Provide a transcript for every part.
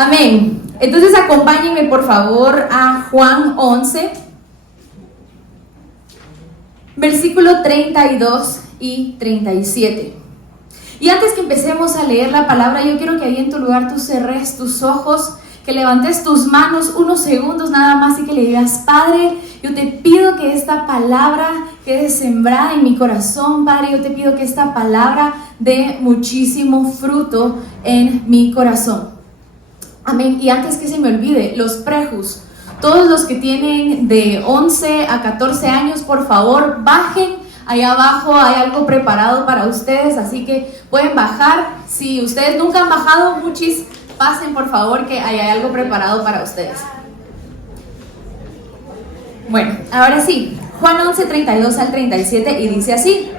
Amén. Entonces acompáñenme por favor a Juan 11, versículo 32 y 37. Y antes que empecemos a leer la palabra, yo quiero que ahí en tu lugar tú cerres tus ojos, que levantes tus manos unos segundos nada más y que le digas: Padre, yo te pido que esta palabra quede sembrada en mi corazón. Padre, yo te pido que esta palabra dé muchísimo fruto en mi corazón. Amén. Y antes que se me olvide, los prejus, todos los que tienen de 11 a 14 años, por favor, bajen. Allá abajo hay algo preparado para ustedes, así que pueden bajar. Si ustedes nunca han bajado, muchis, pasen por favor, que ahí hay algo preparado para ustedes. Bueno, ahora sí, Juan 11, 32 al 37, y dice así: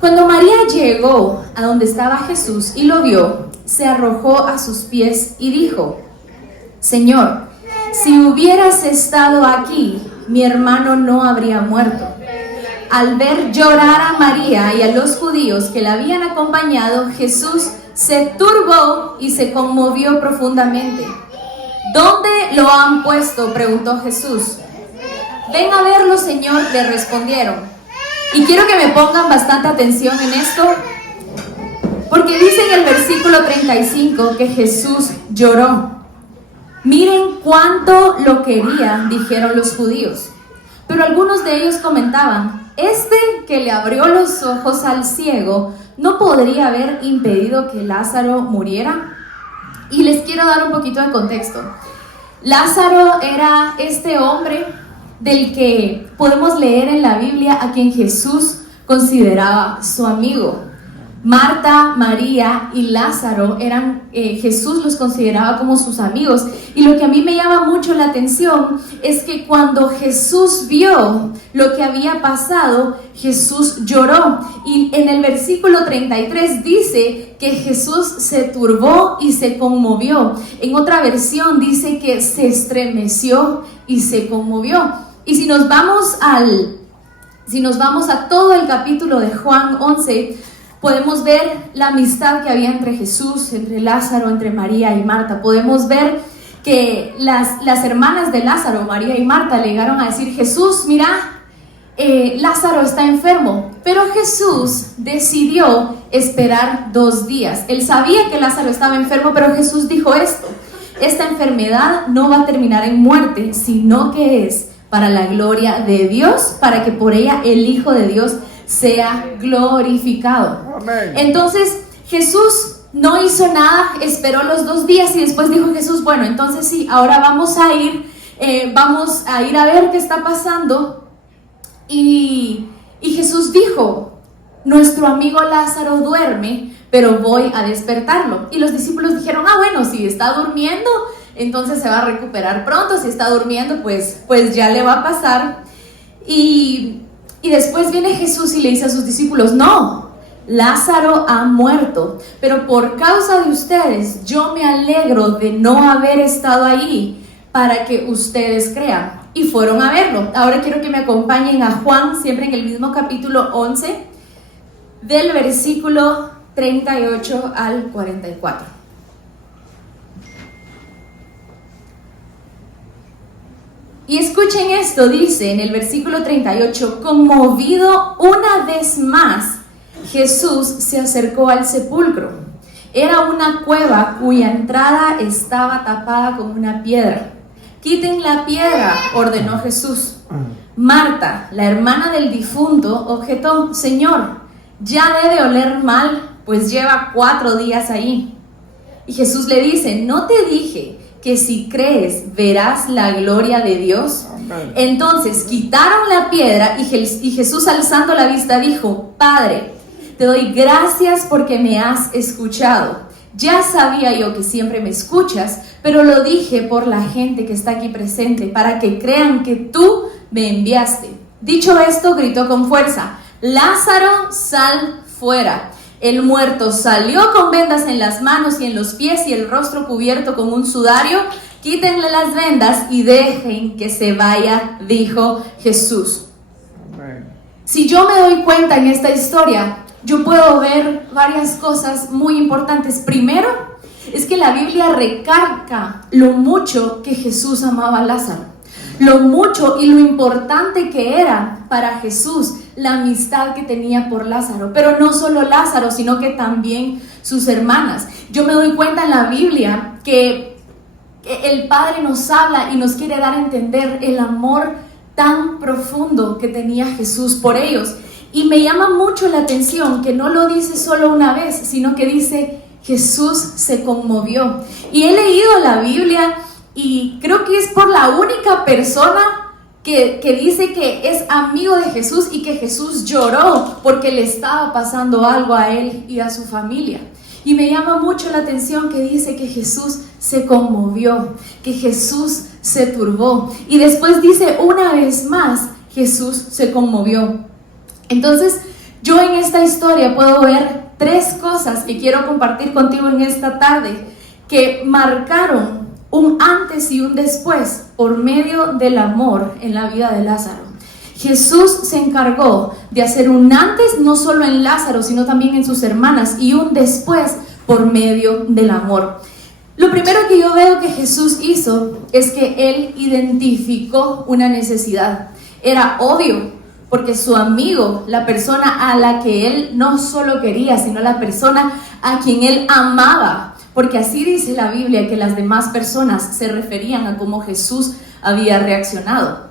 Cuando María llegó a donde estaba Jesús y lo vio, se arrojó a sus pies y dijo: Señor, si hubieras estado aquí, mi hermano no habría muerto. Al ver llorar a María y a los judíos que la habían acompañado, Jesús se turbó y se conmovió profundamente. ¿Dónde lo han puesto?, preguntó Jesús. Ven a verlo, Señor, le respondieron. Y quiero que me pongan bastante atención en esto, porque dice en el versículo 35 que Jesús lloró. Miren cuánto lo quería, dijeron los judíos. Pero algunos de ellos comentaban: este que le abrió los ojos al ciego, ¿no podría haber impedido que Lázaro muriera? Y les quiero dar un poquito de contexto. Lázaro era este hombre del que podemos leer en la Biblia a quien Jesús consideraba su amigo. Marta, María y Lázaro Jesús los consideraba como sus amigos. Y lo que a mí me llama mucho la atención es que cuando Jesús vio lo que había pasado, Jesús lloró. Y en el versículo 33 dice que Jesús se turbó y se conmovió. En otra versión dice que se estremeció y se conmovió. Y si nos vamos a todo el capítulo de Juan 11, podemos ver la amistad que había entre Jesús, entre Lázaro, entre María y Marta. Podemos ver que las hermanas de Lázaro, María y Marta, le llegaron a decir: Jesús, mira, Lázaro está enfermo. Pero Jesús decidió esperar 2 días. Él sabía que Lázaro estaba enfermo, pero Jesús dijo esto: esta enfermedad no va a terminar en muerte, sino que es para la gloria de Dios, para que por ella el Hijo de Dios sea glorificado. Amén. Entonces Jesús no hizo nada, esperó los 2 días y después dijo Jesús: bueno, entonces sí, ahora vamos a ir a ver qué está pasando. Y Jesús dijo: nuestro amigo Lázaro duerme, pero voy a despertarlo. Y los discípulos dijeron: bueno, si está durmiendo, entonces se va a recuperar pronto. Si está durmiendo, pues ya le va a pasar. Y después viene Jesús y le dice a sus discípulos: no, Lázaro ha muerto, pero por causa de ustedes yo me alegro de no haber estado ahí, para que ustedes crean. Y fueron a verlo. Ahora quiero que me acompañen a Juan, siempre en el mismo capítulo 11, del versículo 38 al 44. Y escuchen esto, dice en el versículo 38: conmovido una vez más, Jesús se acercó al sepulcro. Era una cueva cuya entrada estaba tapada con una piedra. Quiten la piedra, ordenó Jesús. Marta, la hermana del difunto, objetó: Señor, ya debe oler mal, pues lleva 4 días ahí. Y Jesús le dice: ¿no te dije que si crees verás la gloria de Dios? Amén. Entonces quitaron la piedra y Jesús, alzando la vista, dijo: Padre, te doy gracias porque me has escuchado. Ya sabía yo que siempre me escuchas, pero lo dije por la gente que está aquí presente, para que crean que tú me enviaste. Dicho esto, gritó con fuerza: Lázaro, sal fuera. El muerto salió con vendas en las manos y en los pies y el rostro cubierto con un sudario. Quítenle las vendas y dejen que se vaya, dijo Jesús. Amén. Si yo me doy cuenta en esta historia, yo puedo ver varias cosas muy importantes. Primero, es que la Biblia recalca lo mucho que Jesús amaba a Lázaro, lo mucho y lo importante que era para Jesús la amistad que tenía por Lázaro. Pero no solo Lázaro, sino que también sus hermanas. Yo me doy cuenta en la Biblia que el Padre nos habla y nos quiere dar a entender el amor tan profundo que tenía Jesús por ellos. Y me llama mucho la atención que no lo dice solo una vez, sino que dice Jesús se conmovió. Y he leído la Biblia y creo que es por la única persona que dice que es amigo de Jesús y que Jesús lloró porque le estaba pasando algo a él y a su familia. Y me llama mucho la atención que dice que Jesús se conmovió, que Jesús se turbó. Y después dice una vez más, Jesús se conmovió. Entonces, yo en esta historia puedo ver 3 cosas que quiero compartir contigo en esta tarde, que marcaron un antes y un después por medio del amor en la vida de Lázaro. Jesús se encargó de hacer un antes no solo en Lázaro, sino también en sus hermanas, y un después por medio del amor. Lo primero que yo veo que Jesús hizo es que Él identificó una necesidad. Era obvio, porque su amigo, la persona a la que Él no solo quería, sino la persona a quien Él amaba, porque así dice la Biblia que las demás personas se referían a cómo Jesús había reaccionado.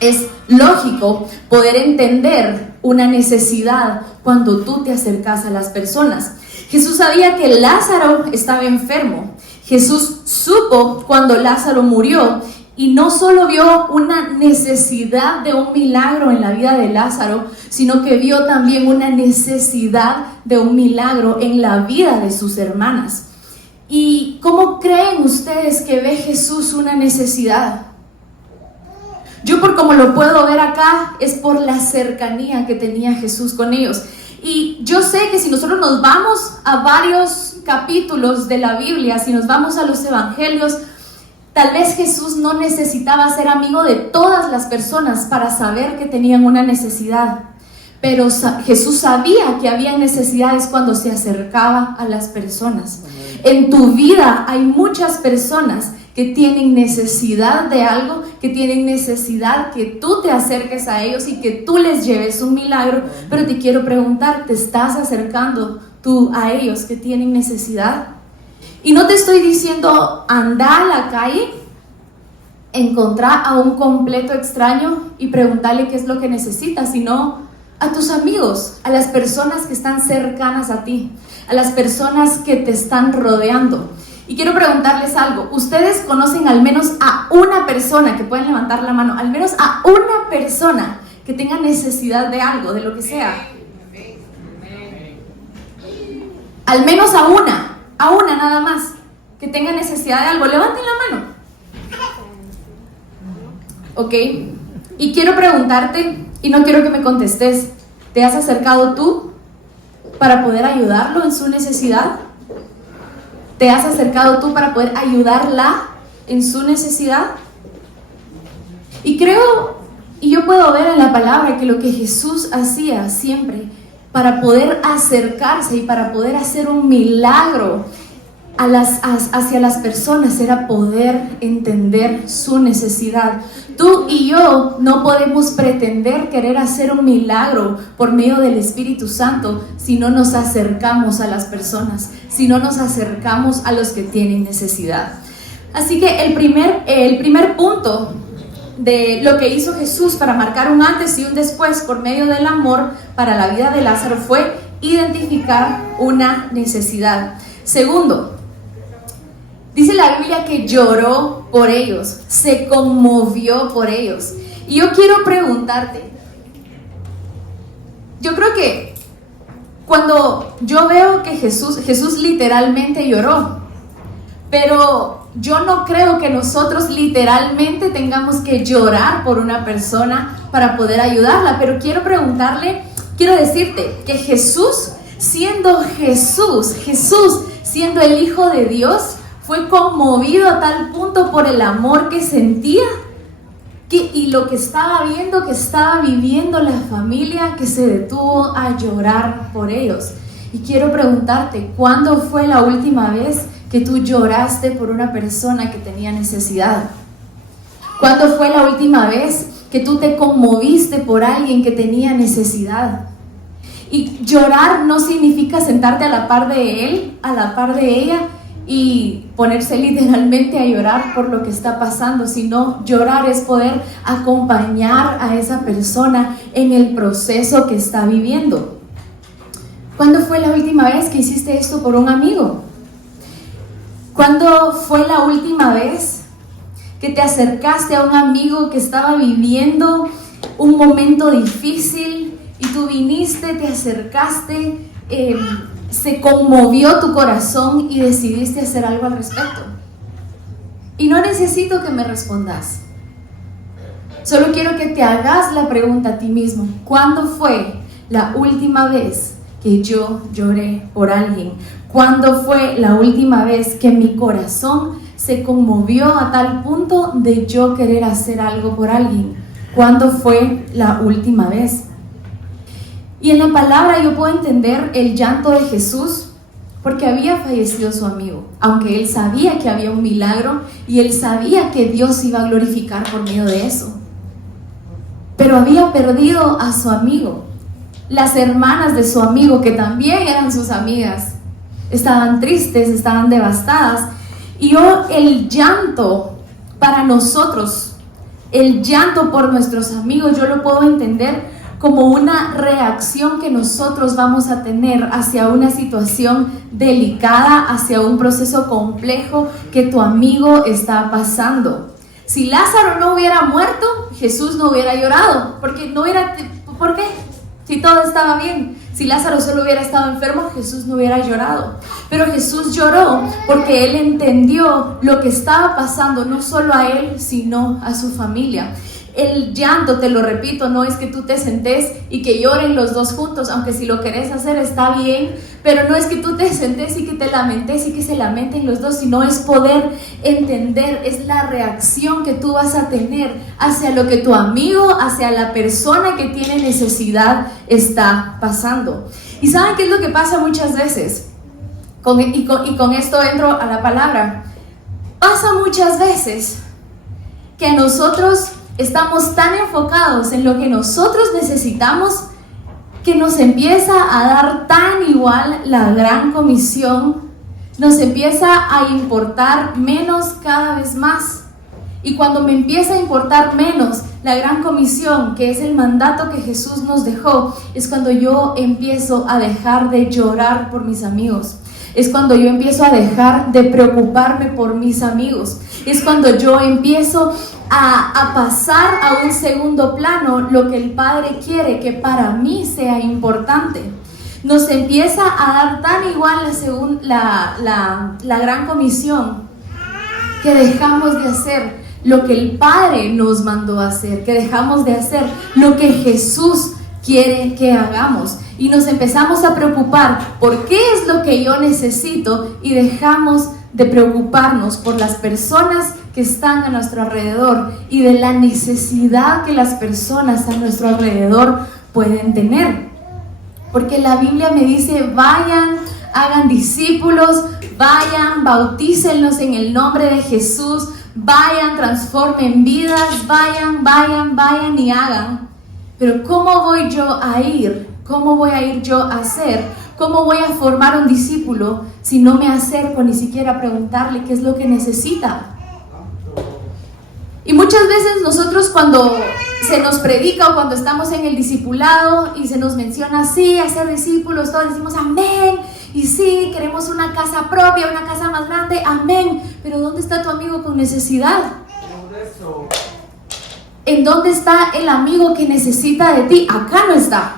Es lógico poder entender una necesidad cuando tú te acercas a las personas. Jesús sabía que Lázaro estaba enfermo. Jesús supo cuando Lázaro murió y no solo vio una necesidad de un milagro en la vida de Lázaro, sino que vio también una necesidad de un milagro en la vida de sus hermanas. ¿Y cómo creen ustedes que ve Jesús una necesidad? Yo, por como lo puedo ver acá, es por la cercanía que tenía Jesús con ellos. Y yo sé que si nosotros nos vamos a varios capítulos de la Biblia, si nos vamos a los evangelios, tal vez Jesús no necesitaba ser amigo de todas las personas para saber que tenían una necesidad. Pero Jesús sabía que había necesidades cuando se acercaba a las personas. En tu vida hay muchas personas que tienen necesidad de algo, que tienen necesidad que tú te acerques a ellos y que tú les lleves un milagro. Pero te quiero preguntar, ¿te estás acercando tú a ellos que tienen necesidad? Y no te estoy diciendo anda a la calle, encontrar a un completo extraño y preguntarle qué es lo que necesita, sino a tus amigos, a las personas que están cercanas a ti, a las personas que te están rodeando. Y quiero preguntarles algo. ¿Ustedes conocen al menos a una persona, que pueden levantar la mano, al menos a una persona que tenga necesidad de algo, de lo que sea? Al menos a una nada más, que tenga necesidad de algo. Levanten la mano. Ok. Y quiero preguntarte, y no quiero que me contestes, ¿te has acercado tú para poder ayudarlo en su necesidad? ¿Te has acercado tú para poder ayudarla en su necesidad? Y creo, y yo puedo ver en la palabra que lo que Jesús hacía siempre para poder acercarse y para poder hacer un milagro hacia las personas era poder entender su necesidad. Tú y yo no podemos pretender querer hacer un milagro por medio del Espíritu Santo si no nos acercamos a las personas, si no nos acercamos a los que tienen necesidad. Así que el primer punto de lo que hizo Jesús para marcar un antes y un después por medio del amor para la vida de Lázaro fue identificar una necesidad. Segundo, dice la Biblia que lloró por ellos, se conmovió por ellos. Y yo quiero preguntarte, yo creo que cuando yo veo que Jesús literalmente lloró, pero yo no creo que nosotros literalmente tengamos que llorar por una persona para poder ayudarla. Pero quiero decirte que Jesús siendo el Hijo de Dios, fue conmovido a tal punto por el amor que sentía y lo que estaba viendo, que estaba viviendo la familia, que se detuvo a llorar por ellos. Y quiero preguntarte, ¿cuándo fue la última vez que tú lloraste por una persona que tenía necesidad? ¿Cuándo fue la última vez que tú te conmoviste por alguien que tenía necesidad? Y llorar no significa sentarte a la par de él, a la par de ella y ponerse literalmente a llorar por lo que está pasando, sino llorar es poder acompañar a esa persona en el proceso que está viviendo. ¿Cuándo fue la última vez que hiciste esto por un amigo? ¿Cuándo fue la última vez que te acercaste a un amigo que estaba viviendo un momento difícil y tú viniste, te acercaste, se conmovió tu corazón y decidiste hacer algo al respecto? Y no necesito que me respondas. Solo quiero que te hagas la pregunta a ti mismo. ¿Cuándo fue la última vez que yo lloré por alguien? ¿Cuándo fue la última vez que mi corazón se conmovió a tal punto de yo querer hacer algo por alguien? ¿Cuándo fue la última vez? Y en la palabra yo puedo entender el llanto de Jesús porque había fallecido su amigo, aunque él sabía que había un milagro y él sabía que Dios iba a glorificar por medio de eso. Pero había perdido a su amigo. Las hermanas de su amigo, que también eran sus amigas, estaban tristes, estaban devastadas. Y el llanto para nosotros, el llanto por nuestros amigos, yo lo puedo entender como una reacción que nosotros vamos a tener hacia una situación delicada, hacia un proceso complejo que tu amigo está pasando. Si Lázaro no hubiera muerto, Jesús no hubiera llorado, ¿por qué? Si todo estaba bien. Si Lázaro solo hubiera estado enfermo, Jesús no hubiera llorado. Pero Jesús lloró porque él entendió lo que estaba pasando, no solo a él, sino a su familia. El llanto, te lo repito, no es que tú te sentes y que lloren los dos juntos, aunque si lo querés hacer está bien, pero no es que tú te sentes y que te lamentes y que se lamenten los dos, sino es poder entender, es la reacción que tú vas a tener hacia lo que tu amigo, hacia la persona que tiene necesidad está pasando. ¿Y saben qué es lo que pasa muchas veces? Y con esto entro a la palabra. Pasa muchas veces que nosotros estamos tan enfocados en lo que nosotros necesitamos que nos empieza a dar tan igual la gran comisión, nos empieza a importar menos cada vez más. Y cuando me empieza a importar menos la gran comisión, que es el mandato que Jesús nos dejó, es cuando yo empiezo a dejar de llorar por mis amigos. Es cuando yo empiezo a dejar de preocuparme por mis amigos. Es cuando yo empiezo a pasar a un segundo plano lo que el Padre quiere que para mí sea importante. Nos empieza a dar tan igual la gran comisión que dejamos de hacer lo que el Padre nos mandó a hacer, que dejamos de hacer lo que Jesús quiere que hagamos. Y nos empezamos a preocupar por qué es lo que yo necesito y dejamos de preocuparnos por las personas que están a nuestro alrededor y de la necesidad que las personas a nuestro alrededor pueden tener. Porque la Biblia me dice, vayan, hagan discípulos, vayan, bautícenlos en el nombre de Jesús, vayan, transformen vidas, vayan y hagan. Pero ¿cómo voy yo a ir? ¿Cómo voy a ir yo a hacer? ¿Cómo voy a formar un discípulo si no me acerco ni siquiera a preguntarle qué es lo que necesita? Y muchas veces nosotros cuando se nos predica o cuando estamos en el discipulado y se nos menciona así, hacer discípulos, todos decimos amén, y sí, queremos una casa propia, una casa más grande, amén, pero ¿dónde está tu amigo con necesidad? ¿En dónde está el amigo que necesita de ti? Acá no está.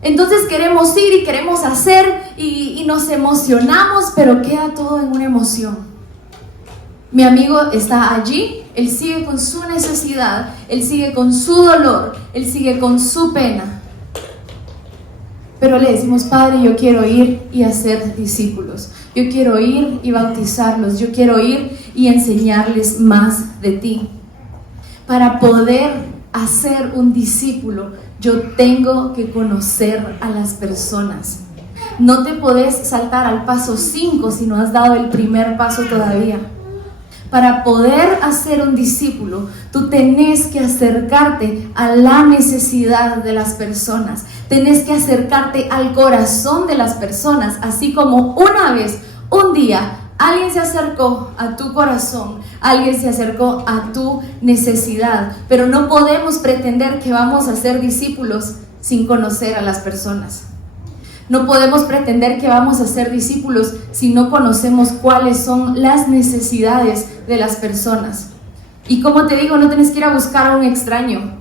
Entonces queremos ir y queremos hacer y nos emocionamos, pero queda todo en una emoción. Mi amigo está allí, él sigue con su necesidad, él sigue con su dolor, él sigue con su pena. Pero le decimos, Padre, yo quiero ir y hacer discípulos. Yo quiero ir y bautizarlos. Yo quiero ir y enseñarles más de ti. Para poder hacer un discípulo, yo tengo que conocer a las personas. No te podés saltar al paso 5 si no has dado el primer paso todavía. Para poder hacer un discípulo, tú tenés que acercarte a la necesidad de las personas. Tenés que acercarte al corazón de las personas, así como una vez, un día, alguien se acercó a tu corazón, alguien se acercó a tu necesidad. Pero no podemos pretender que vamos a ser discípulos sin conocer a las personas. No podemos pretender que vamos a ser discípulos si no conocemos cuáles son las necesidades de las personas. Y como te digo, no tienes que ir a buscar a un extraño.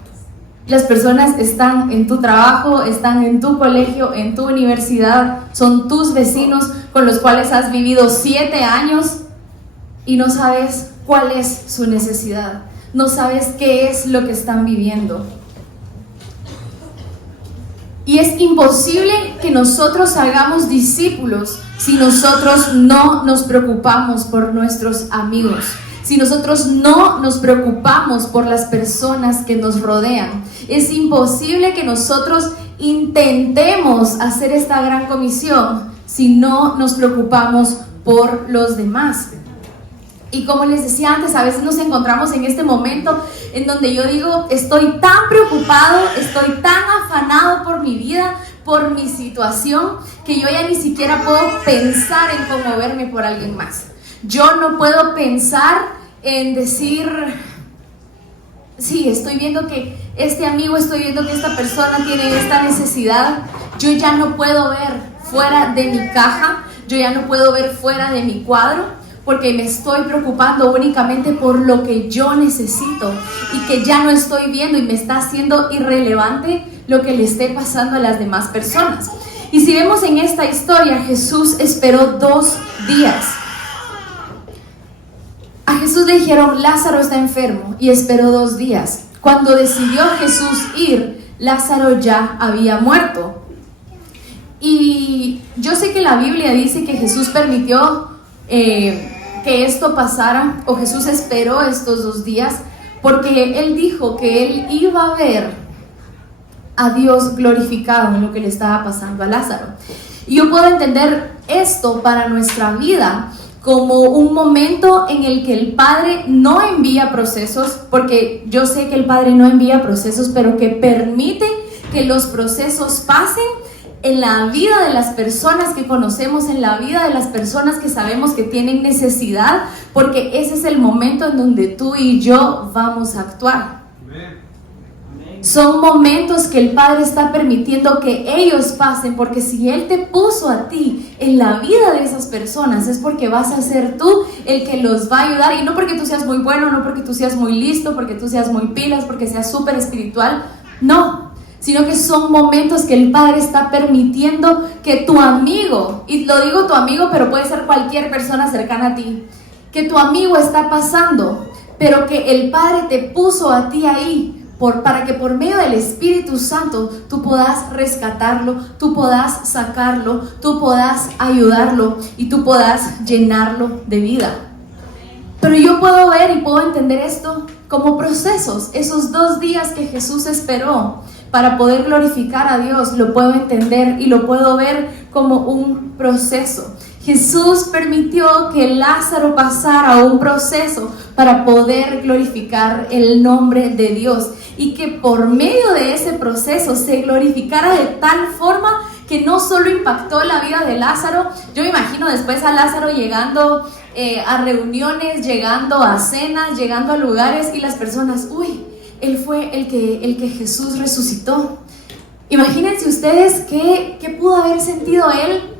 Las personas están en tu trabajo, están en tu colegio, en tu universidad, son tus vecinos con los cuales has vivido 7 años y no sabes cuál es su necesidad, no sabes qué es lo que están viviendo. Y es imposible que nosotros hagamos discípulos si nosotros no nos preocupamos por nuestros amigos, si nosotros no nos preocupamos por las personas que nos rodean. Es imposible que nosotros intentemos hacer esta gran comisión si no nos preocupamos por los demás. Y como les decía antes, a veces nos encontramos en este momento en donde yo digo, estoy tan preocupado, estoy tan afanado por mi vida, por mi situación, que yo ya ni siquiera puedo pensar en conmoverme por alguien más. Yo no puedo pensar en decir, sí, estoy viendo que este amigo, estoy viendo que esta persona tiene esta necesidad. Yo ya no puedo ver fuera de mi caja, yo ya no puedo ver fuera de mi cuadro, porque me estoy preocupando únicamente por lo que yo necesito y que ya no estoy viendo y me está haciendo irrelevante lo que le esté pasando a las demás personas. Y si vemos en esta historia, Jesús esperó 2 días. A Jesús le dijeron, Lázaro está enfermo, y esperó 2 días. Cuando decidió Jesús ir, Lázaro ya había muerto. Y yo sé que la Biblia dice que Jesús permitió que esto pasara, o Jesús esperó estos 2 días, porque Él dijo que Él iba a ver a Dios glorificado en lo que le estaba pasando a Lázaro. Y yo puedo entender esto para nuestra vida como un momento en el que el Padre no envía procesos, porque yo sé que el Padre no envía procesos, pero que permite que los procesos pasen en la vida de las personas que conocemos, en la vida de las personas que sabemos que tienen necesidad, porque ese es el momento en donde tú y yo vamos a actuar. Son momentos que el Padre está permitiendo que ellos pasen, porque si Él te puso a ti en la vida de esas personas, es porque vas a ser tú el que los va a ayudar, y no porque tú seas muy bueno, no porque tú seas muy listo, porque tú seas muy pilas, porque seas súper espiritual, no, sino que son momentos que el Padre está permitiendo que tu amigo, y lo digo tu amigo, pero puede ser cualquier persona cercana a ti, que tu amigo está pasando, pero que el Padre te puso a ti ahí, para que por medio del Espíritu Santo tú puedas rescatarlo, tú puedas sacarlo, tú puedas ayudarlo y tú puedas llenarlo de vida. Pero yo puedo ver y puedo entender esto como procesos. Esos 2 días que Jesús esperó para poder glorificar a Dios, lo puedo entender y lo puedo ver como un proceso. Jesús permitió que Lázaro pasara un proceso para poder glorificar el nombre de Dios, y que por medio de ese proceso se glorificara de tal forma que no solo impactó la vida de Lázaro. Yo me imagino después a Lázaro llegando a reuniones, llegando a cenas, llegando a lugares, y las personas, uy, él fue el que Jesús resucitó. Imagínense ustedes qué pudo haber sentido él.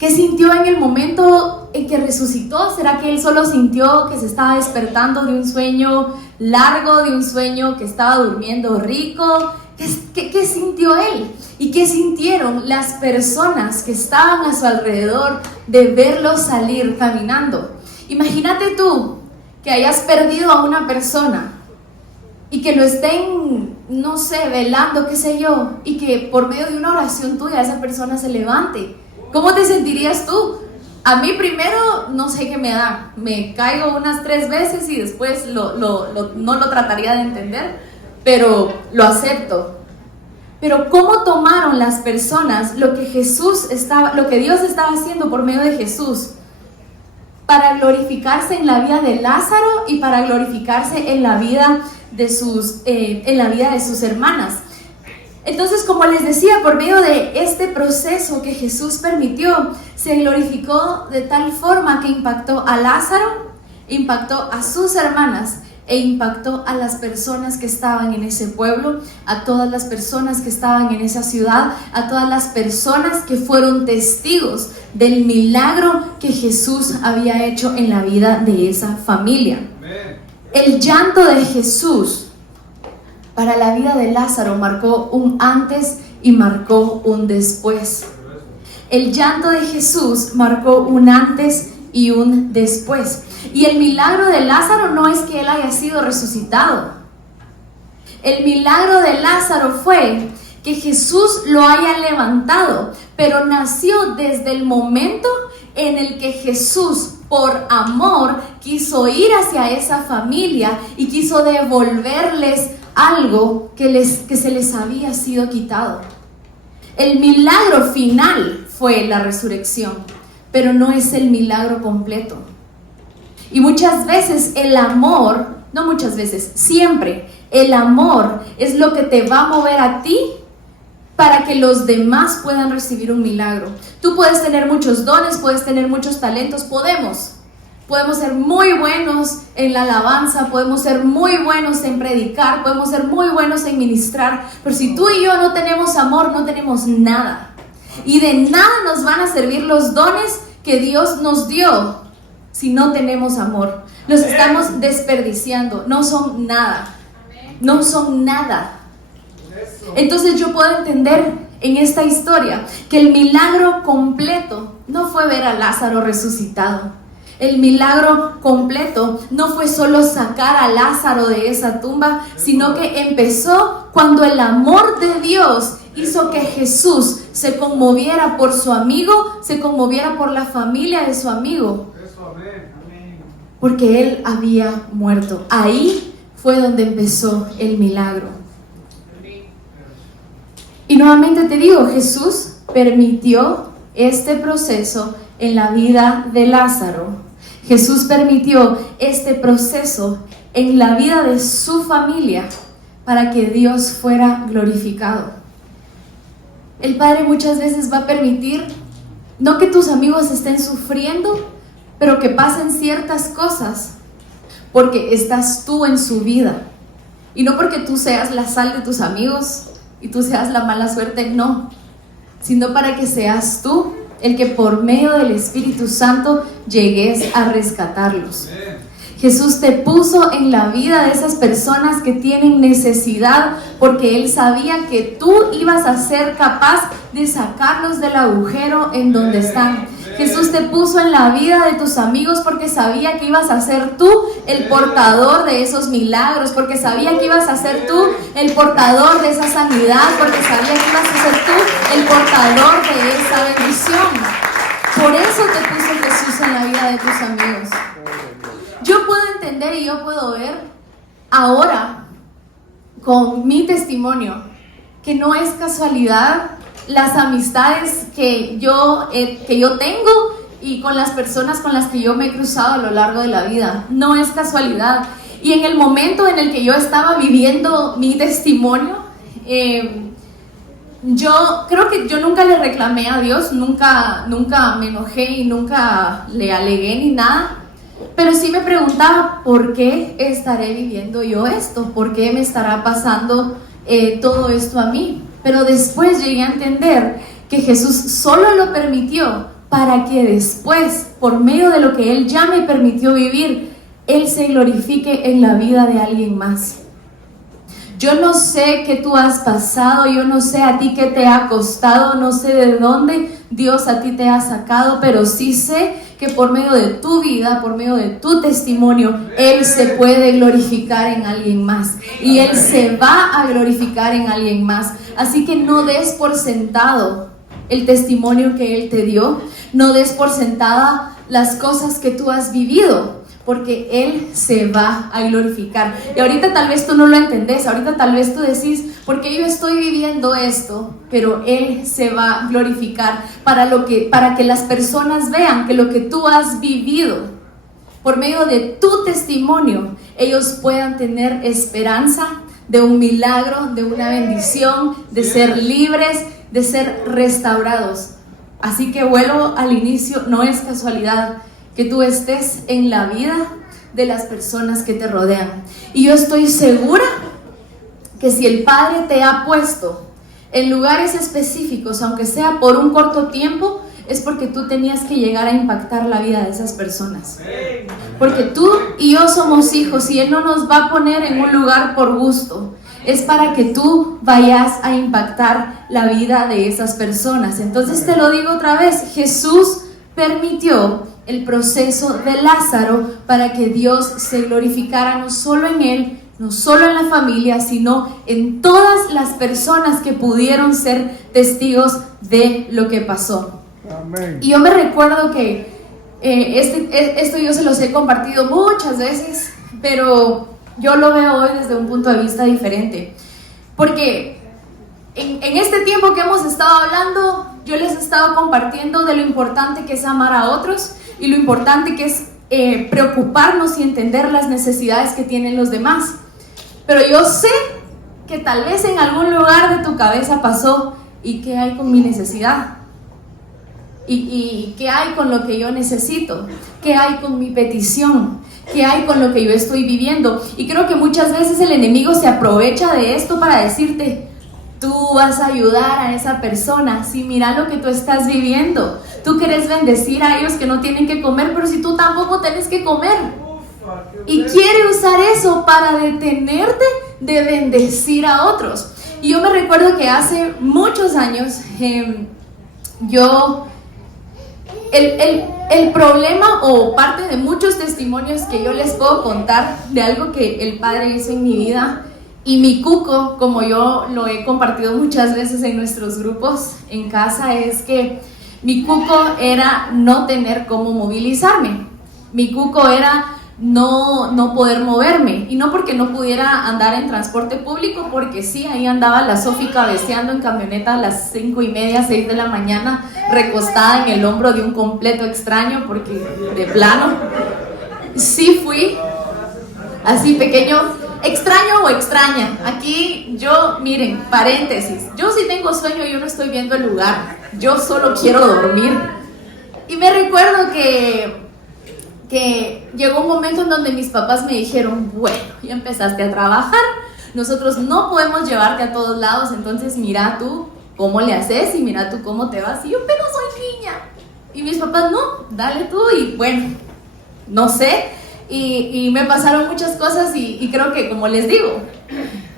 ¿Qué sintió en el momento en que resucitó? ¿Será que él solo sintió que se estaba despertando de un sueño largo, de un sueño que estaba durmiendo rico? ¿Qué sintió él? ¿Y qué sintieron las personas que estaban a su alrededor de verlo salir caminando? Imagínate tú que hayas perdido a una persona y que lo estén, no sé, velando, qué sé yo, y que por medio de una oración tuya esa persona se levante. ¿Cómo te sentirías tú? A mí primero, no sé qué me da, me caigo unas 3 veces y después no lo trataría de entender, pero lo acepto. Pero ¿cómo tomaron las personas lo que Dios estaba haciendo por medio de Jesús para glorificarse en la vida de Lázaro y para glorificarse en la vida de sus hermanas? Entonces, como les decía, por medio de este proceso que Jesús permitió, se glorificó de tal forma que impactó a Lázaro, impactó a sus hermanas e impactó a las personas que estaban en ese pueblo, a todas las personas que estaban en esa ciudad, a todas las personas que fueron testigos del milagro que Jesús había hecho en la vida de esa familia. El llanto de Jesús para la vida de Lázaro marcó un antes y marcó un después. El llanto de Jesús marcó un antes y un después. Y el milagro de Lázaro no es que él haya sido resucitado. El milagro de Lázaro fue que Jesús lo haya levantado, pero nació desde el momento en el que Jesús, por amor, quiso ir hacia esa familia y quiso devolverles algo que se les había sido quitado. El milagro final fue la resurrección, pero no es el milagro completo. Y muchas veces siempre el amor es lo que te va a mover a ti para que los demás puedan recibir un milagro. Tú puedes tener muchos dones, puedes tener muchos talentos, podemos ser muy buenos en la alabanza, podemos ser muy buenos en predicar, podemos ser muy buenos en ministrar, pero si tú y yo no tenemos amor, no tenemos nada. Y de nada nos van a servir los dones que Dios nos dio si no tenemos amor. Los estamos desperdiciando, no son nada. No son nada. Entonces yo puedo entender en esta historia que el milagro completo no fue ver a Lázaro resucitado. El milagro completo no fue solo sacar a Lázaro de esa tumba, sino que empezó cuando el amor de Dios hizo que Jesús se conmoviera por su amigo, se conmoviera por la familia de su amigo, porque él había muerto. Ahí fue donde empezó el milagro. Y nuevamente te digo, Jesús permitió este proceso en la vida de Lázaro. Jesús permitió este proceso en la vida de su familia para que Dios fuera glorificado. El Padre muchas veces va a permitir, no que tus amigos estén sufriendo, pero que pasen ciertas cosas, porque estás tú en su vida. Y no porque tú seas la sal de tus amigos y tú seas la mala suerte, no, sino para que seas tú el que por medio del Espíritu Santo llegues a rescatarlos. Jesús te puso en la vida de esas personas que tienen necesidad, porque Él sabía que tú ibas a ser capaz de sacarlos del agujero en donde están. Jesús te puso en la vida de tus amigos porque sabía que ibas a ser tú el portador de esos milagros, porque sabía que ibas a ser tú el portador de esa sanidad, porque sabía que ibas a ser tú el portador de esa bendición. Por eso te puso Jesús en la vida de tus amigos. Yo puedo entender y yo puedo ver ahora con mi testimonio que no es casualidad las amistades que yo tengo y con las personas con las que yo me he cruzado a lo largo de la vida. No es casualidad. Y en el momento en el que yo estaba viviendo mi testimonio, yo creo que yo nunca le reclamé a Dios, nunca me enojé y nunca le alegué ni nada. Pero sí me preguntaba, ¿por qué estaré viviendo yo esto? ¿Por qué me estará pasando todo esto a mí? Pero después llegué a entender que Jesús solo lo permitió para que después, por medio de lo que Él ya me permitió vivir, Él se glorifique en la vida de alguien más. Yo no sé qué tú has pasado, yo no sé a ti qué te ha costado, no sé de dónde Dios a ti te ha sacado, pero sí sé que por medio de tu vida, por medio de tu testimonio, Él se puede glorificar en alguien más y Él se va a glorificar en alguien más. Así que no des por sentado el testimonio que Él te dio, no des por sentada las cosas que tú has vivido, porque Él se va a glorificar. Y ahorita tal vez tú no lo entendés, ahorita tal vez tú decís, porque yo estoy viviendo esto, pero Él se va a glorificar para que las personas vean que lo que tú has vivido, por medio de tu testimonio, ellos puedan tener esperanza de un milagro, de una bendición, de ser libres, de ser restaurados. Así que vuelvo al inicio, no es casualidad que tú estés en la vida de las personas que te rodean. Y yo estoy segura que si el Padre te ha puesto en lugares específicos, aunque sea por un corto tiempo, es porque tú tenías que llegar a impactar la vida de esas personas. Porque tú y yo somos hijos y Él no nos va a poner en un lugar por gusto. Es para que tú vayas a impactar la vida de esas personas. Entonces te lo digo otra vez, Jesús permitió el proceso de Lázaro para que Dios se glorificara no solo en él, no solo en la familia, sino en todas las personas que pudieron ser testigos de lo que pasó. Amén. Y yo me recuerdo que esto yo se los he compartido muchas veces, pero yo lo veo hoy desde un punto de vista diferente, porque en este tiempo que hemos estado hablando, yo les he estado compartiendo de lo importante que es amar a otros y lo importante que es preocuparnos y entender las necesidades que tienen los demás. Pero yo sé que tal vez en algún lugar de tu cabeza pasó, ¿y qué hay con mi necesidad? ¿Y qué hay con lo que yo necesito? ¿Qué hay con mi petición? ¿Qué hay con lo que yo estoy viviendo? Y creo que muchas veces el enemigo se aprovecha de esto para decirte, tú vas a ayudar a esa persona, si mira lo que tú estás viviendo. Tú quieres bendecir a ellos que no tienen que comer, pero si tú tampoco tienes que comer. Y quiere usar eso para detenerte de bendecir a otros. Y yo me recuerdo que hace muchos años, el problema o parte de muchos testimonios que yo les puedo contar de algo que el Padre hizo en mi vida y mi cuco, como yo lo he compartido muchas veces en nuestros grupos en casa, es que mi cuco era no tener cómo movilizarme. Mi cuco era no poder moverme, y no porque no pudiera andar en transporte público, porque sí, ahí andaba la Sofi cabeceando en camioneta a las 5:30, 6 de la mañana, recostada en el hombro de un completo extraño, porque de plano sí fui así pequeño, extraño o extraña. Aquí yo, miren, paréntesis, yo sí tengo sueño, yo no estoy viendo el lugar, yo solo quiero dormir. Y me recuerdo que llegó un momento en donde mis papás me dijeron, bueno, ya empezaste a trabajar, nosotros no podemos llevarte a todos lados, entonces mira tú cómo le haces y mira tú cómo te vas. Y yo, pero soy niña. Y mis papás, no, dale tú. Y bueno, no sé, y me pasaron muchas cosas y creo que, como les digo,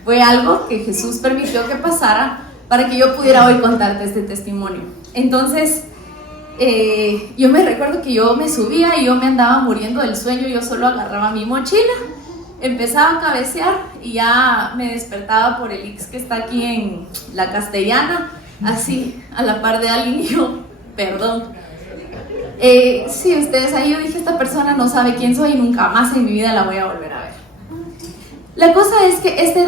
fue algo que Jesús permitió que pasara para que yo pudiera hoy contarte este testimonio. Entonces, yo me recuerdo que yo me subía y yo me andaba muriendo del sueño. Yo solo agarraba mi mochila, empezaba a cabecear y ya me despertaba por el Ix que está aquí en la Castellana, así a la par de alguien, y yo, perdón, sí, ustedes ahí, yo dije, esta persona no sabe quién soy y nunca más en mi vida la voy a volver a ver. La cosa es que este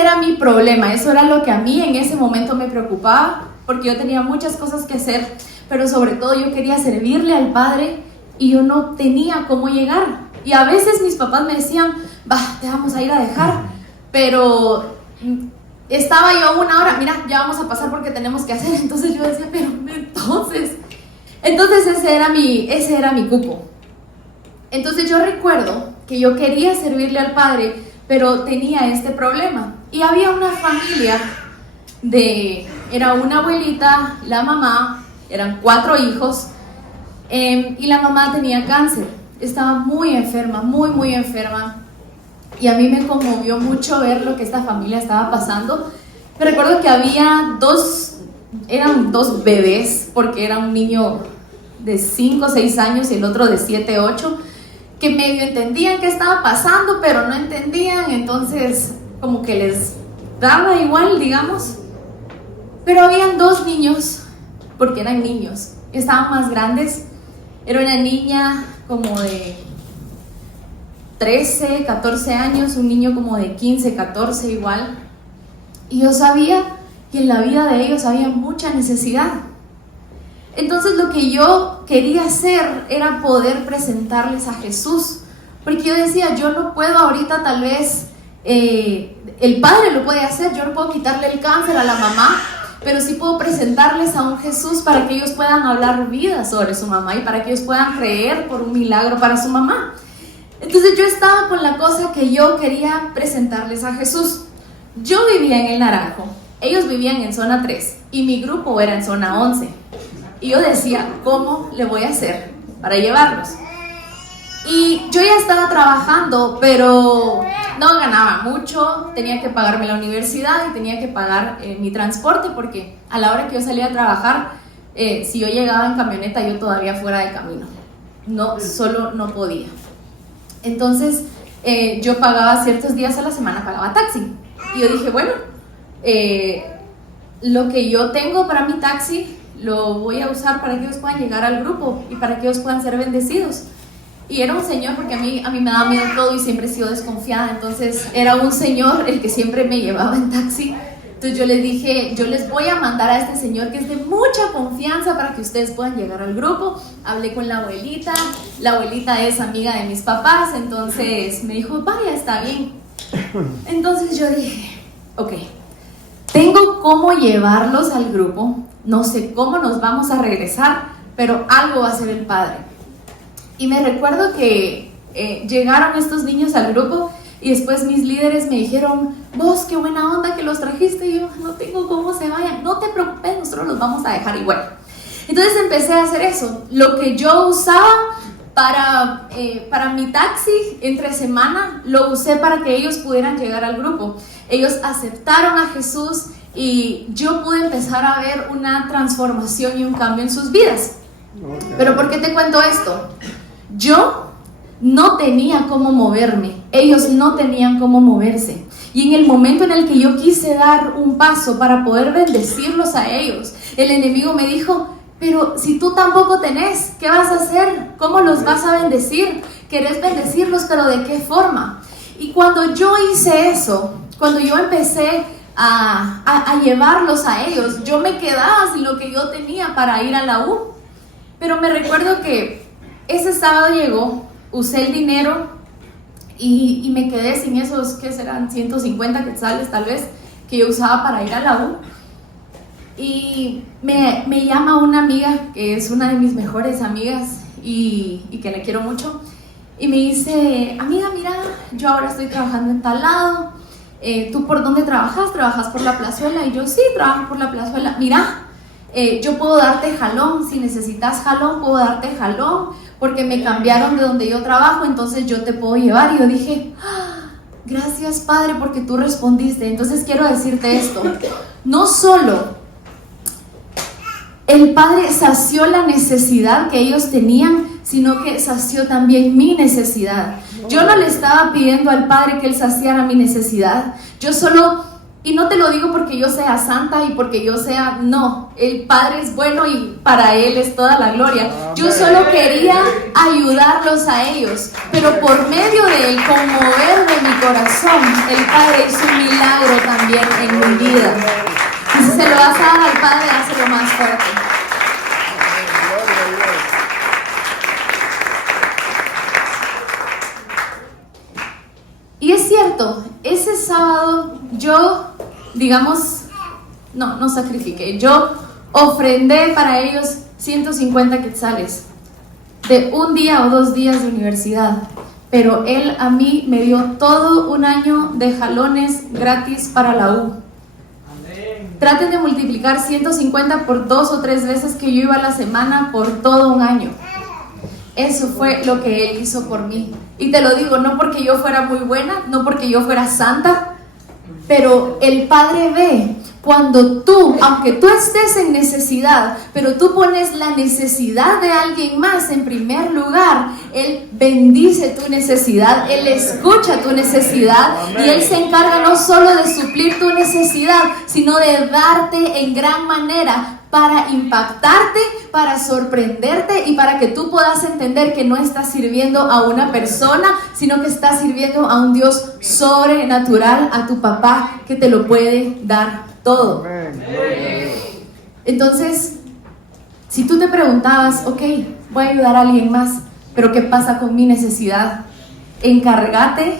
era mi problema, eso era lo que a mí en ese momento me preocupaba, porque yo tenía muchas cosas que hacer, pero sobre todo yo quería servirle al Padre y yo no tenía cómo llegar. Y a veces mis papás me decían, va, te vamos a ir a dejar, pero estaba yo una hora, mira, ya vamos a pasar porque tenemos que hacer. Entonces yo decía, pero entonces ese era mi cupo. Entonces yo recuerdo que yo quería servirle al Padre, pero tenía este problema. Y había una familia era una abuelita, la mamá, eran 4 hijos, y la mamá tenía cáncer, estaba muy enferma, muy enferma, y a mí me conmovió mucho ver lo que esta familia estaba pasando. Me recuerdo que eran 2 bebés, porque era un niño de 5 o 6 años y el otro de 7, 8, que medio entendían qué estaba pasando, pero no entendían, entonces como que les daba igual, digamos. Pero habían 2 niños, porque eran niños, estaban más grandes. Era una niña como de 13, 14 años, un niño como de 15, 14 igual. Y yo sabía que en la vida de ellos había mucha necesidad. Entonces lo que yo quería hacer era poder presentarles a Jesús. Porque yo decía, yo no puedo ahorita tal vez, el padre lo puede hacer, yo no puedo quitarle el cáncer a la mamá, pero sí puedo presentarles a un Jesús para que ellos puedan hablar vida sobre su mamá y para que ellos puedan creer por un milagro para su mamá. Entonces yo estaba con la cosa que yo quería presentarles a Jesús. Yo vivía en el Naranjo, ellos vivían en zona 3 y mi grupo era en zona 11. Y yo decía, ¿cómo le voy a hacer para llevarlos? Y yo ya estaba trabajando, pero no ganaba mucho, tenía que pagarme la universidad y tenía que pagar mi transporte, porque a la hora que yo salía a trabajar, si yo llegaba en camioneta, yo todavía fuera de camino. No, solo no podía. Entonces, yo pagaba ciertos días a la semana, pagaba taxi. Y yo dije, bueno, lo que yo tengo para mi taxi, lo voy a usar para que ellos puedan llegar al grupo y para que ellos puedan ser bendecidos. Y era un señor, porque a mí me daba miedo todo y siempre he sido desconfiada, entonces era un señor el que siempre me llevaba en taxi. Entonces yo les dije, yo les voy a mandar a este señor que es de mucha confianza para que ustedes puedan llegar al grupo. Hablé con la abuelita es amiga de mis papás, entonces me dijo, vaya, está bien. Entonces yo dije, ok, tengo cómo llevarlos al grupo, no sé cómo nos vamos a regresar, pero algo va a hacer el padre. Y me recuerdo que llegaron estos niños al grupo y después mis líderes me dijeron, vos, qué buena onda que los trajiste. Y yo, no tengo cómo se vayan, no te preocupes, nosotros los vamos a dejar igual. Entonces empecé a hacer eso, lo que yo usaba para mi taxi entre semana, lo usé para que ellos pudieran llegar al grupo. Ellos aceptaron a Jesús y yo pude empezar a ver una transformación y un cambio en sus vidas. Pero ¿por qué te cuento esto? Yo no tenía cómo moverme, ellos no tenían cómo moverse. Y en el momento en el que yo quise dar un paso para poder bendecirlos a ellos, el enemigo me dijo, pero si tú tampoco tenés, ¿qué vas a hacer? ¿Cómo los vas a bendecir? ¿Querés bendecirlos, pero de qué forma? Y cuando yo hice eso, cuando yo empecé a llevarlos a ellos, yo me quedaba sin lo que yo tenía para ir a la U. Pero me recuerdo que ese sábado llegó, usé el dinero y me quedé sin esos, ¿qué serán? 150 quetzales tal vez, que yo usaba para ir a la U. Y me llama una amiga, que es una de mis mejores amigas y que la quiero mucho, y me dice, amiga, mira, yo ahora estoy trabajando en tal lado, ¿tú por dónde trabajas? ¿Trabajas por la plazuela? Y yo, sí, trabajo por la plazuela. Mira, yo puedo darte jalón, si necesitas jalón, puedo darte jalón, porque me cambiaron de donde yo trabajo, entonces yo te puedo llevar. Y yo dije, gracias Padre, porque tú respondiste. Entonces quiero decirte esto, no solo el Padre sació la necesidad que ellos tenían, sino que sació también mi necesidad. Yo no le estaba pidiendo al Padre que Él saciara mi necesidad, yo solo... Y no te lo digo porque yo sea santa y porque yo sea, no, el Padre es bueno y para Él es toda la gloria. Yo solo quería ayudarlos a ellos, pero por medio del conmover de mi corazón, el Padre hizo un milagro también en mi vida. Y si se lo vas a dar al Padre, hazlo más fuerte. Y es cierto, ese sábado yo, digamos, no sacrifiqué, yo ofrendé para ellos 150 quetzales de un día o 2 días de universidad, pero Él a mí me dio todo un año de jalones gratis para la U. Traten de multiplicar 150 por 2 o 3 veces que yo iba a la semana por todo un año. Eso fue lo que Él hizo por mí. Y te lo digo, no porque yo fuera muy buena, no porque yo fuera santa, pero el Padre ve cuando tú, aunque tú estés en necesidad, pero tú pones la necesidad de alguien más en primer lugar, Él bendice tu necesidad, Él escucha tu necesidad y Él se encarga no solo de suplir tu necesidad, sino de darte en gran manera para impactarte, para sorprenderte y para que tú puedas entender que no estás sirviendo a una persona, sino que estás sirviendo a un Dios sobrenatural, a tu papá que te lo puede dar todo. Entonces, si tú te preguntabas, ok, voy a ayudar a alguien más, pero ¿qué pasa con mi necesidad? Encárgate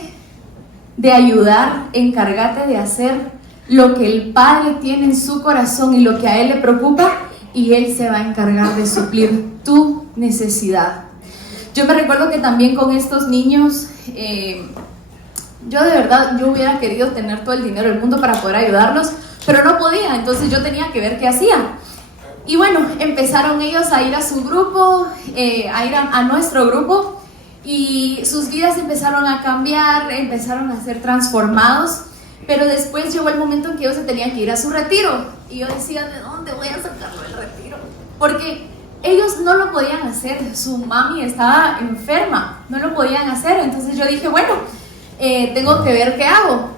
de ayudar, encárgate de hacer lo que el Padre tiene en su corazón y lo que a Él le preocupa, y Él se va a encargar de suplir tu necesidad. Yo me recuerdo que también con estos niños, yo de verdad, yo hubiera querido tener todo el dinero del mundo para poder ayudarlos, pero no podía, entonces yo tenía que ver qué hacía. Y bueno, empezaron ellos a ir a su grupo, a ir a nuestro grupo, y sus vidas empezaron a cambiar, empezaron a ser transformados, pero después llegó el momento en que ellos se tenían que ir a su retiro, y yo decía, ¿de dónde voy a sacarlo del retiro? Porque ellos no lo podían hacer, su mami estaba enferma, no lo podían hacer, entonces yo dije, bueno, tengo que ver qué hago.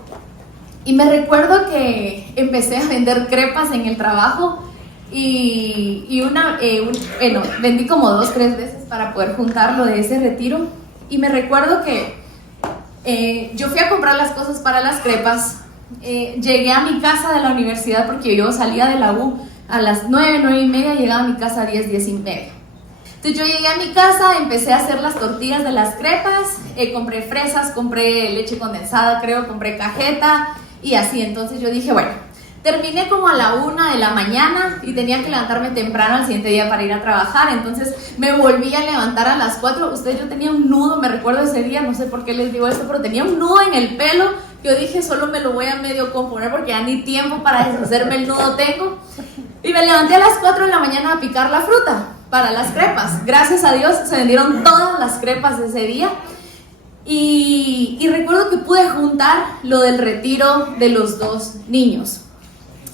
Y me recuerdo que empecé a vender crepas en el trabajo, y vendí como 2, 3 veces para poder juntarlo de ese retiro. Y me recuerdo que yo fui a comprar las cosas para las crepas, llegué a mi casa de la universidad porque yo salía de la U a las 9, 9 y media, llegaba a mi casa a 10, 10 y media. Entonces yo llegué a mi casa, empecé a hacer las tortillas de las crepas, compré fresas, compré leche condensada, compré cajeta y así. Entonces yo dije, bueno, terminé como a la 1 de la mañana y tenía que levantarme temprano al siguiente día para ir a trabajar, entonces me volví a levantar a las 4. Yo tenía un nudo, me recuerdo ese día, no sé por qué les digo esto, pero tenía un nudo en el pelo. Yo dije, solo me lo voy a medio componer porque ya ni tiempo para deshacerme el nudo tengo. Y me levanté a las 4 de la mañana a picar la fruta para las crepas. Gracias a Dios se vendieron todas las crepas ese día. Y recuerdo que pude juntar lo del retiro de los 2 niños.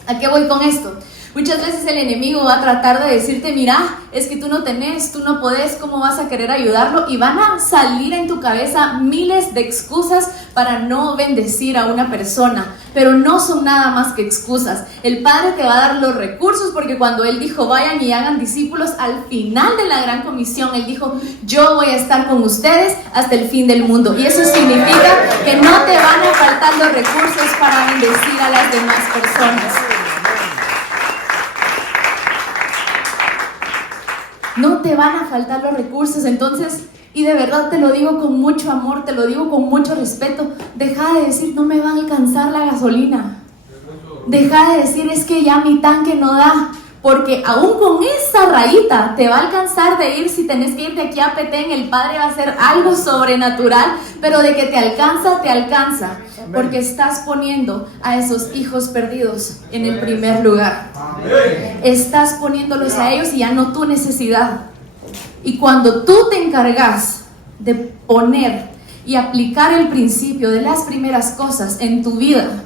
¿A qué voy con esto? Muchas veces el enemigo va a tratar de decirte, mira, es que tú no tenés, tú no podés, ¿cómo vas a querer ayudarlo? Y van a salir en tu cabeza miles de excusas para no bendecir a una persona, pero no son nada más que excusas. El Padre te va a dar los recursos, porque cuando Él dijo, vayan y hagan discípulos, al final de la gran comisión, Él dijo, yo voy a estar con ustedes hasta el fin del mundo. Y eso significa que no te van a faltar los recursos para bendecir a las demás personas. No te van a faltar los recursos. Entonces, y de verdad te lo digo con mucho amor, te lo digo con mucho respeto, deja de decir, no me va a alcanzar la gasolina. Deja de decir, es que ya mi tanque no da, porque aún con esa rayita te va a alcanzar de ir. Si tenés que ir de aquí a Petén, el Padre va a hacer algo sobrenatural, pero de que te alcanza, porque estás poniendo a esos hijos perdidos en el primer lugar. Estás poniéndolos a ellos y ya no tu necesidad. Y cuando tú te encargas de poner y aplicar el principio de las primeras cosas en tu vida,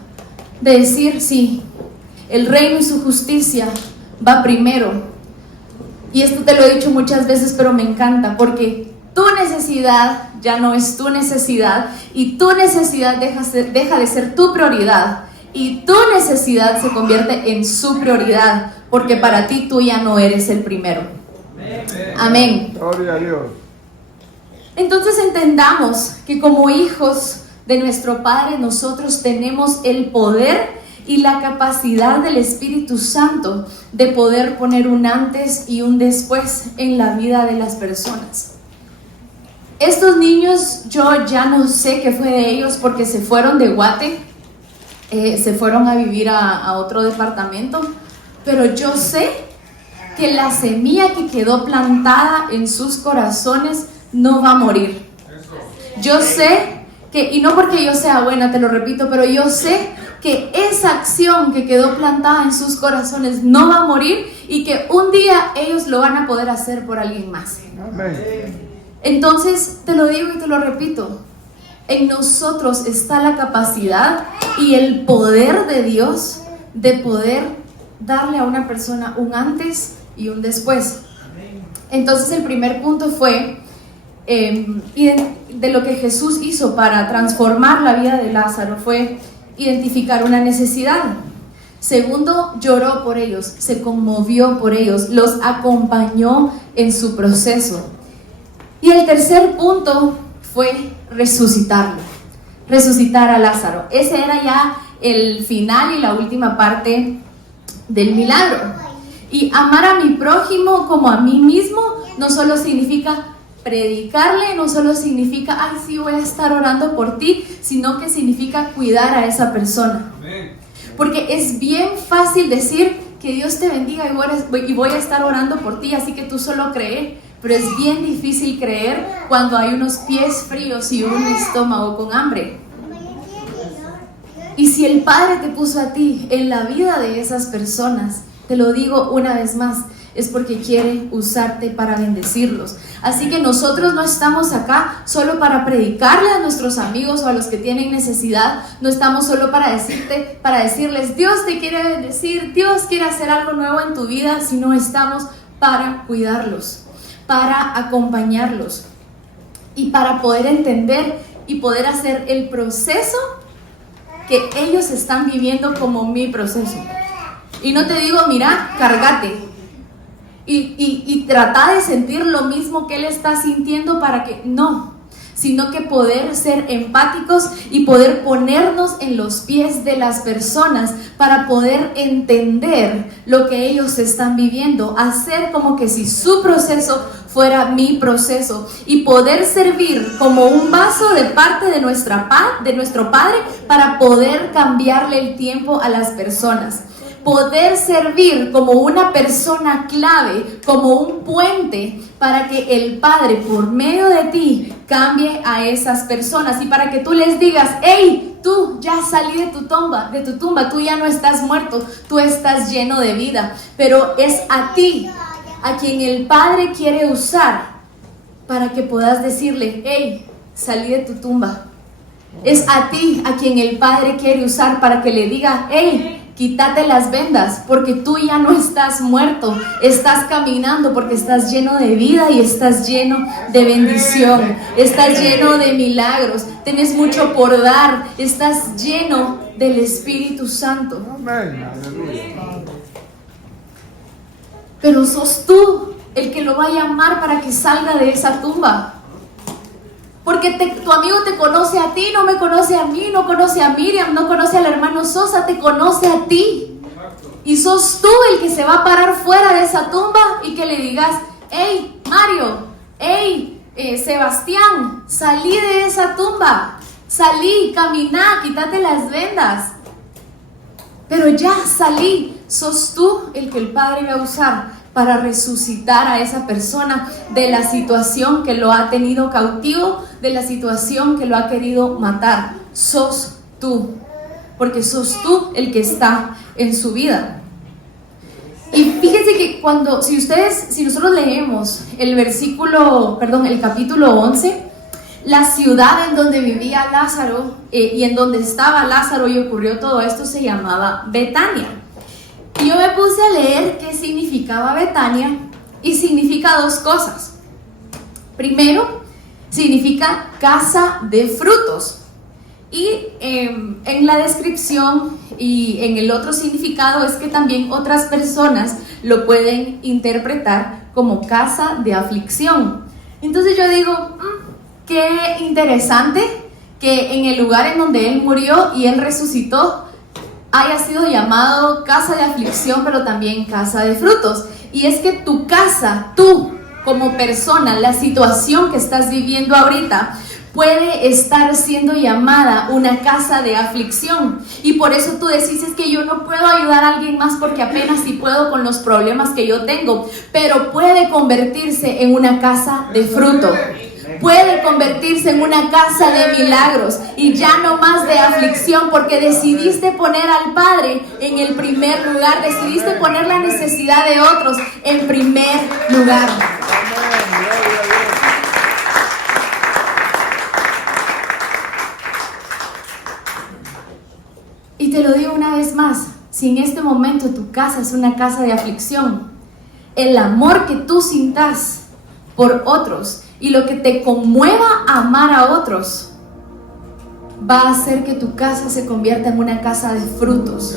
de decir, sí, el reino y su justicia va primero. Y esto te lo he dicho muchas veces, pero me encanta, porque tu necesidad ya no es tu necesidad, y tu necesidad deja de ser tu prioridad, y tu necesidad se convierte en su prioridad, porque para ti tú ya no eres el primero. Amén. Gloria a Dios. Entonces entendamos que como hijos de nuestro Padre, nosotros tenemos el poder y la capacidad del Espíritu Santo de poder poner un antes y un después en la vida de las personas. Estos niños, yo ya no sé qué fue de ellos, porque se fueron de Guate, se fueron a vivir a otro departamento, pero yo sé que la semilla que quedó plantada en sus corazones no va a morir. Yo sé que, y no porque yo sea buena, te lo repito, pero yo sé que esa acción que quedó plantada en sus corazones no va a morir, y que un día ellos lo van a poder hacer por alguien más. Amén. Entonces, te lo digo y te lo repito, en nosotros está la capacidad y el poder de Dios de poder darle a una persona un antes y un después. Entonces, el primer punto fue de lo que Jesús hizo para transformar la vida de Lázaro, fue identificar una necesidad. Segundo, lloró por ellos, se conmovió por ellos, los acompañó en su proceso. Y el tercer punto fue resucitarlo, resucitar a Lázaro. Ese era ya el final y la última parte del milagro. Y amar a mi prójimo como a mí mismo no solo significa predicarle, no solo significa, ay sí, voy a estar orando por ti, sino que significa cuidar a esa persona. Porque es bien fácil decir que Dios te bendiga y voy a estar orando por ti, así que tú solo cree. Pero es bien difícil creer cuando hay unos pies fríos y un estómago con hambre. Y si el Padre te puso a ti en la vida de esas personas, te lo digo una vez más, es porque quiere usarte para bendecirlos. Así que nosotros no estamos acá solo para predicarle a nuestros amigos o a los que tienen necesidad. No estamos solo para decirles, Dios te quiere bendecir, Dios quiere hacer algo nuevo en tu vida, sino estamos para cuidarlos, para acompañarlos y para poder entender y poder hacer el proceso que ellos están viviendo como mi proceso. Y no te digo, mira, cárgate y trata de sentir lo mismo que él está sintiendo para que no, sino que poder ser empáticos y poder ponernos en los pies de las personas para poder entender lo que ellos están viviendo, hacer como que si su proceso fuera mi proceso y poder servir como un vaso de parte de nuestro Padre para poder cambiarle el tiempo a las personas. Poder servir como una persona clave, como un puente para que el Padre por medio de ti cambie a esas personas y para que tú les digas, hey, tú ya salí de tu tumba, tú ya no estás muerto, tú estás lleno de vida, pero es a ti a quien el Padre quiere usar para que puedas decirle, hey, salí de tu tumba. Es a ti a quien el Padre quiere usar para que le diga, hey, quítate las vendas porque tú ya no estás muerto, estás caminando porque estás lleno de vida y estás lleno de bendición, estás lleno de milagros, tienes mucho por dar, estás lleno del Espíritu Santo. Pero sos tú el que lo va a llamar para que salga de esa tumba. Porque tu amigo te conoce a ti, no me conoce a mí, no conoce a Miriam, no conoce al hermano Sosa, te conoce a ti. Y sos tú el que se va a parar fuera de esa tumba y que le digas, hey, Mario, hey, Sebastián, salí de esa tumba, salí, caminá, quítate las vendas. Pero ya salí, sos tú el que el Padre va a usar para resucitar a esa persona de la situación que lo ha tenido cautivo, de la situación que lo ha querido matar. Sos tú, porque sos tú el que está en su vida. Y fíjense que si nosotros leemos el capítulo 11, la ciudad en donde vivía Lázaro y en donde estaba Lázaro y ocurrió todo esto se llamaba Betania. Y yo me puse a leer qué significaba Betania y significa dos cosas. Primero, significa casa de frutos. Y en la descripción y en el otro significado es que también otras personas lo pueden interpretar como casa de aflicción. Entonces yo digo, qué interesante que en el lugar en donde él murió y él resucitó haya sido llamado casa de aflicción, pero también casa de frutos. Y es que tu casa, tú como persona, la situación que estás viviendo ahorita, puede estar siendo llamada una casa de aflicción. Y por eso tú decís, es que yo no puedo ayudar a alguien más porque apenas si puedo con los problemas que yo tengo, pero puede convertirse en una casa de fruto. Puede convertirse en una casa de milagros y ya no más de aflicción, porque decidiste poner al Padre en el primer lugar, decidiste poner la necesidad de otros en primer lugar. Y te lo digo una vez más, si en este momento tu casa es una casa de aflicción, el amor que tú sintas por otros y lo que te conmueva a amar a otros va a hacer que tu casa se convierta en una casa de frutos.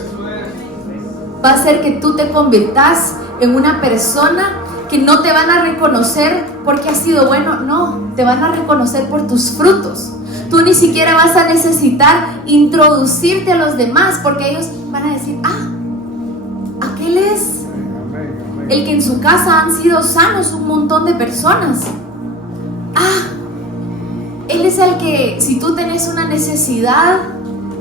va a hacer que tú te conviertas en una persona que no te van a reconocer porque has sido bueno, no, te van a reconocer por tus frutos. Tú ni siquiera vas a necesitar introducirte a los demás porque ellos van a decir, aquel es el que en su casa han sido sanos un montón de personas. Él es el que, si tú tenés una necesidad,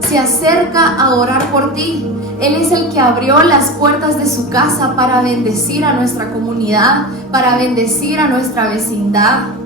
se acerca a orar por ti. Él es el que abrió las puertas de su casa para bendecir a nuestra comunidad, para bendecir a nuestra vecindad.